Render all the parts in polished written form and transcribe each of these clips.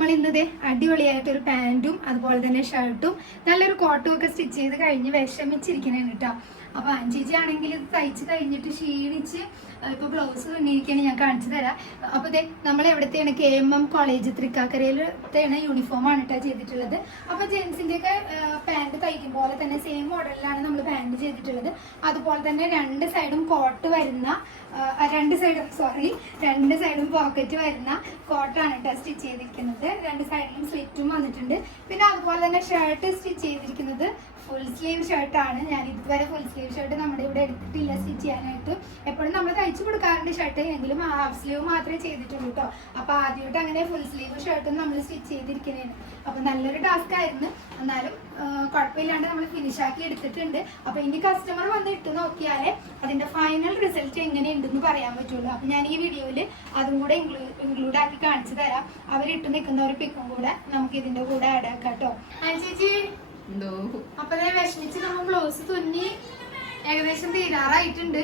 നമ്മൾ ഇന്നത്തെ അടിപൊളിയായിട്ടൊരു പാൻറ്റും അതുപോലെ തന്നെ ഷർട്ടും നല്ലൊരു കോട്ടും ഒക്കെ സ്റ്റിച്ച് ചെയ്ത് കഴിഞ്ഞ് വിഷമിച്ചിരിക്കണേ കേട്ടോ. അപ്പൊ അഞ്ചേച്ചി ആണെങ്കിൽ ഇത് തയ്ച്ച് കഴിഞ്ഞിട്ട് ക്ഷീണിച്ച് ഇപ്പൊ ബ്ലൗസ് തുന്നിയിരിക്കുകയാണ്, ഞാൻ കാണിച്ചു തരാം. അപ്പൊ ഇതേ നമ്മൾ എവിടത്തെയാണ് KMM കോളേജ് തൃക്കാക്കരയിലത്തെയാണ് യൂണിഫോമാണ് കേട്ടോ ചെയ്തിട്ടുള്ളത്. അപ്പൊ ജെൻസിന്റെ ഒക്കെ പാൻറ് തയ്ക്കും പോലെ തന്നെ സെയിം മോഡലിലാണ് നമ്മൾ പാൻറ് ചെയ്തിട്ടുള്ളത്. അതുപോലെ തന്നെ രണ്ട് സൈഡും കോട്ട് വരുന്ന രണ്ട് സൈഡും പോക്കറ്റ് വരുന്ന കോട്ടാണ് കേട്ടോ സ്റ്റിച്ച് ചെയ്തിരിക്കുന്നത്. രണ്ട് സൈഡിലും സ്ലിറ്റും വന്നിട്ടുണ്ട്. പിന്നെ അതുപോലെ തന്നെ ഷർട്ട് സ്റ്റിച്ച് ചെയ്തിരിക്കുന്നത് ഫുൾ സ്ലീവ് ഷർട്ടാണ്. ഞാൻ ഇതുവരെ ഫുൾ സ്ലീവ് ഷർട്ട് നമ്മുടെ ഇവിടെ എടുത്തിട്ടില്ല സ്റ്റിച്ച് ചെയ്യാനായിട്ട്. എപ്പോഴും നമ്മൾ തയ്ച്ചു കൊടുക്കാറുണ്ട് ഷർട്ട്, എങ്കിലും ഹാഫ് സ്ലീവ് മാത്രമേ ചെയ്തിട്ടുള്ളൂ കേട്ടോ. അപ്പൊ ആദ്യമായിട്ട് അങ്ങനെ ഫുൾ സ്ലീവ് ഷർട്ടും നമ്മൾ സ്റ്റിച്ച് ചെയ്തിരിക്കുന്നതാണ്. അപ്പൊ നല്ലൊരു ടാസ്ക് ആയിരുന്നു, എന്നാലും കുഴപ്പമില്ലാണ്ട് നമ്മൾ ഫിനിഷ് ആക്കി എടുത്തിട്ടുണ്ട്. അപ്പൊ ഇനി കസ്റ്റമർ വന്ന് ഇട്ട് നോക്കിയാലേ അതിന്റെ ഫൈനൽ റിസൾട്ട് എങ്ങനെയുണ്ടെന്ന് പറയാൻ പറ്റുള്ളൂ. അപ്പൊ ഞാൻ ഈ വീഡിയോയിൽ അതും കൂടെ ഇൻക്ലൂഡ് ആക്കി കാണിച്ചു തരാം. അവരിട്ട് നിൽക്കുന്ന ഒരു പിക്കും കൂടെ നമുക്ക് ഇതിന്റെ കൂടെ ആഡ് ആക്കാം കേട്ടോ. ചേച്ചി അപ്പൊ വിഷമിച്ച് നമ്മൾ ബ്ലൗസ് തുന്നി ഏകദേശം തീരാറായിട്ടുണ്ട്.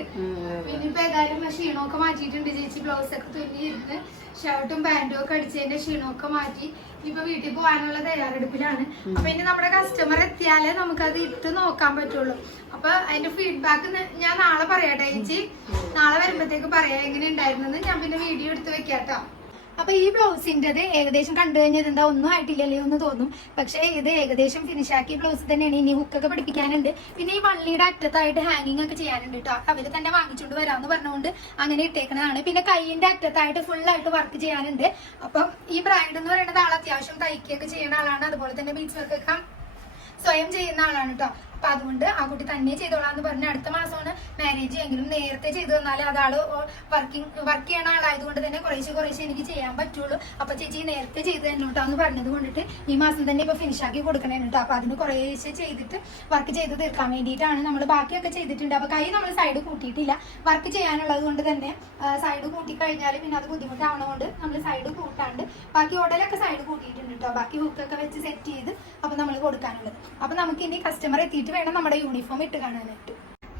പിന്നെ ഇപ്പൊ ഏതായാലും ക്ഷീണമൊക്കെ മാറ്റിയിട്ടുണ്ട് ചേച്ചി. ബ്ലൗസ് ഒക്കെ തുന്നിയിരുന്ന് ഷർട്ടും പാന്റും ഒക്കെ അടിച്ചതിന്റെ ക്ഷീണമൊക്കെ മാറ്റി ഇപ്പൊ വീട്ടിൽ പോകാനുള്ള തയ്യാറെടുപ്പിലാണ്. അപ്പൊ ഇനി നമ്മുടെ കസ്റ്റമർ എത്തിയാലേ നമുക്കത് ഇട്ട് നോക്കാൻ പറ്റുള്ളൂ. അപ്പൊ അതിന്റെ ഫീഡ്ബാക്ക് ഞാൻ നാളെ പറയാട്ടെ ചേച്ചി. നാളെ വരുമ്പോഴത്തേക്ക് പറയാം എങ്ങനെ ഉണ്ടായിരുന്നെന്ന്. ഞാൻ പിന്നെ വീഡിയോ എടുത്ത് വെക്കാട്ടോ. അപ്പൊ ഈ ബ്ലൗസിൻ്റെത് ഏകദേശം കണ്ടു കഴിഞ്ഞത് എന്താ ഒന്നും ആയിട്ടില്ലല്ലേ എന്ന് തോന്നും, പക്ഷെ ഇത് ഏകദേശം ഫിനിഷ് ആക്കിയ ബ്ലൗസ് തന്നെയാണ്. ഇനി ഹുക്കൊക്കെ പിടിപ്പിക്കാനുണ്ട്. പിന്നെ ഈ വള്ളിയുടെ അറ്റത്തായിട്ട് ഹാങ്ങിങ് ഒക്കെ ചെയ്യാനുണ്ട് കേട്ടോ. അവര് തന്നെ വാങ്ങിച്ചുകൊണ്ട് വരാമെന്ന് പറഞ്ഞുകൊണ്ട് അങ്ങനെ ഇട്ടേക്കുന്നതാണ്. പിന്നെ കൈയിന്റെ അറ്റത്തായിട്ട് ഫുൾ ആയിട്ട് വർക്ക് ചെയ്യാനുണ്ട്. അപ്പം ഈ ബ്രൈഡ് എന്ന് പറയുന്നത് ആൾ അത്യാവശ്യം തയ്ക്കുകയൊക്കെ ചെയ്യുന്ന ആളാണ്. അതുപോലെ തന്നെ ബീച്ച് വർക്കൊക്കെ സ്വയം ചെയ്യുന്ന ആളാണ് കേട്ടോ. അപ്പൊ അതുകൊണ്ട് ആ കുട്ടി തന്നെ ചെയ്തോളാന്ന് പറഞ്ഞ് അടുത്ത മാസമാണ് മാരേജ്. എങ്കിലും നേരത്തെ ചെയ്തു തന്നാലേ അതാള് വർക്ക് ചെയ്യണ ആളായതുകൊണ്ട് തന്നെ കുറേശ്ശെ എനിക്ക് ചെയ്യാൻ പറ്റുള്ളൂ. അപ്പൊ ചേച്ചി നേരത്തെ ചെയ്ത് തന്നോട്ടാന്ന് പറഞ്ഞത് കൊണ്ടിട്ട് ഈ മാസം തന്നെ ഇപ്പൊ ഫിനിഷ് ആക്കി കൊടുക്കണേ കേട്ടോ. അപ്പൊ അതിന് കുറേശ്ശെ ചെയ്തിട്ട് വർക്ക് ചെയ്ത് തീർക്കാൻ വേണ്ടിയിട്ടാണ്. നമ്മൾ ബാക്കിയൊക്കെ ചെയ്തിട്ടുണ്ട്. അപ്പൊ കൈ നമ്മൾ സൈഡ് കൂട്ടിയിട്ടില്ല. വർക്ക് ചെയ്യാനുള്ളത് കൊണ്ട് തന്നെ സൈഡ് കൂട്ടി കഴിഞ്ഞാൽ പിന്നെ അത് ബുദ്ധിമുട്ടാവണതുകൊണ്ട് നമ്മൾ സൈഡ് കൂട്ടാണ്ട് ബാക്കി ഓടലൊക്കെ സൈഡ് കൂട്ടിയിട്ടുണ്ട് കേട്ടോ. ബാക്കി ഹുക്കൊക്കെ വെച്ച് സെറ്റ് ചെയ്ത് അപ്പൊ നമ്മൾ കൊടുക്കാനുള്ളത്. അപ്പൊ നമുക്ക് ഇനി കസ്റ്റമർ എത്തിയിട്ട് വേണം നമ്മുടെ യൂണിഫോം ഇട്ട് കാണാനായിട്ട്.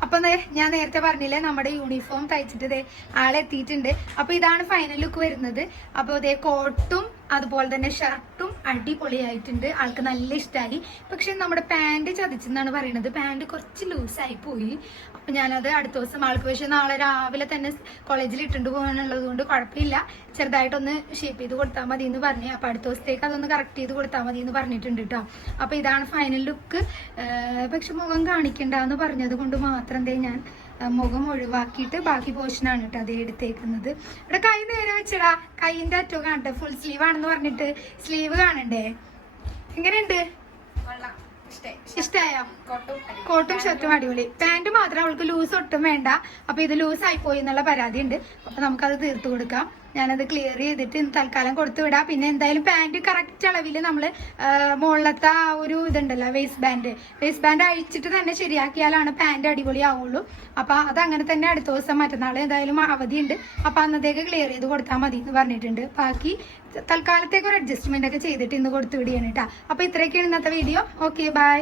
അപ്പൊ ഞാൻ നേരത്തെ പറഞ്ഞില്ലേ നമ്മുടെ യൂണിഫോം തയ്ച്ചിട്ട് ആളെത്തിയിട്ടുണ്ട്. അപ്പൊ ഇതാണ് ഫൈനൽ ലുക്ക് വരുന്നത്. അപ്പൊ കോട്ടും അതുപോലെ തന്നെ ഷർട്ടും അടിപൊളിയായിട്ടുണ്ട്. ആൾക്ക് നല്ല ഇഷ്ടമായി. പക്ഷെ നമ്മുടെ പാൻറ് ചതിച്ചെന്നാണ് പറയുന്നത്. പാൻറ് കുറച്ച് ലൂസായി പോയി. അപ്പൊ ഞാനത് അടുത്ത ദിവസം ആൾക്ക് പക്ഷെ നാളെ രാവിലെ തന്നെ കോളേജിൽ ഇട്ടുകൊണ്ട് പോകാനുള്ളത് കൊണ്ട് കുഴപ്പമില്ല, ചെറുതായിട്ടൊന്ന് ഷേപ്പ് ചെയ്ത് കൊടുത്താൽ മതി എന്ന് പറഞ്ഞു. അപ്പൊ അടുത്ത ദിവസത്തേക്ക് അതൊന്ന് കറക്റ്റ് ചെയ്ത് കൊടുത്താൽ മതി എന്ന് പറഞ്ഞിട്ടുണ്ട് കേട്ടോ. അപ്പൊ ഇതാണ് ഫൈനൽ ലുക്ക്. പക്ഷെ മുഖം കാണിക്കണ്ടെന്ന് പറഞ്ഞത് കൊണ്ട് മാത്രം ഞാൻ മുഖം ഒഴിവാക്കിയിട്ട് ബാക്കി പോർഷനാണ് കേട്ടോ അത് എടുത്തേക്കുന്നത്. ഇവിടെ കൈ നേരെ വെച്ചടാ, കൈയിന്റെ അറ്റോ കാണട്ടെ. ഫുൾ സ്ലീവ് ആണെന്ന് പറഞ്ഞിട്ട് സ്ലീവ് കാണണ്ടേ? എങ്ങനെയുണ്ട്? ഇഷ്ടായോ? കോട്ടും ഷർട്ടും അടിപൊളി. പാന്റ് മാത്രം അവൾക്ക് ലൂസ് ഒട്ടും വേണ്ട. അപ്പൊ ഇത് ലൂസ് ആയി പോയി എന്നുള്ള പരാതി ഉണ്ട്. അപ്പൊ നമുക്കത് തീർത്തു കൊടുക്കാം. ഞാനത് ക്ലിയർ ചെയ്തിട്ട് തൽക്കാലം കൊടുത്തു വിടാം. പിന്നെ എന്തായാലും പാന്റ് കറക്റ്റ് അളവിൽ നമ്മൾ മുകളിലത്തെ ആ ഒരു ഇതുണ്ടല്ലോ വേസ്റ്റ് ബാൻഡ് അഴിച്ചിട്ട് തന്നെ ശരിയാക്കിയാലാണ് പാന്റ് അടിപൊളി ആവുള്ളൂ. അപ്പൊ അതങ്ങനെ തന്നെ അടുത്ത ദിവസം മറ്റന്നാൾ എന്തായാലും അവധിയുണ്ട്. അപ്പൊ അന്നത്തേക്ക് ക്ലിയർ ചെയ്ത് കൊടുത്താൽ മതി എന്ന് പറഞ്ഞിട്ടുണ്ട്. ബാക്കി തൽക്കാലത്തേക്ക് ഒരു അഡ്ജസ്റ്റ്മെന്റ് ഒക്കെ ചെയ്തിട്ട് ഇന്ന് കൊടുത്തു വിടുകയാണ് കേട്ടോ. അപ്പൊ ഇത്രയൊക്കെയാണ് ഇന്നത്തെ വീഡിയോ. Okay, by.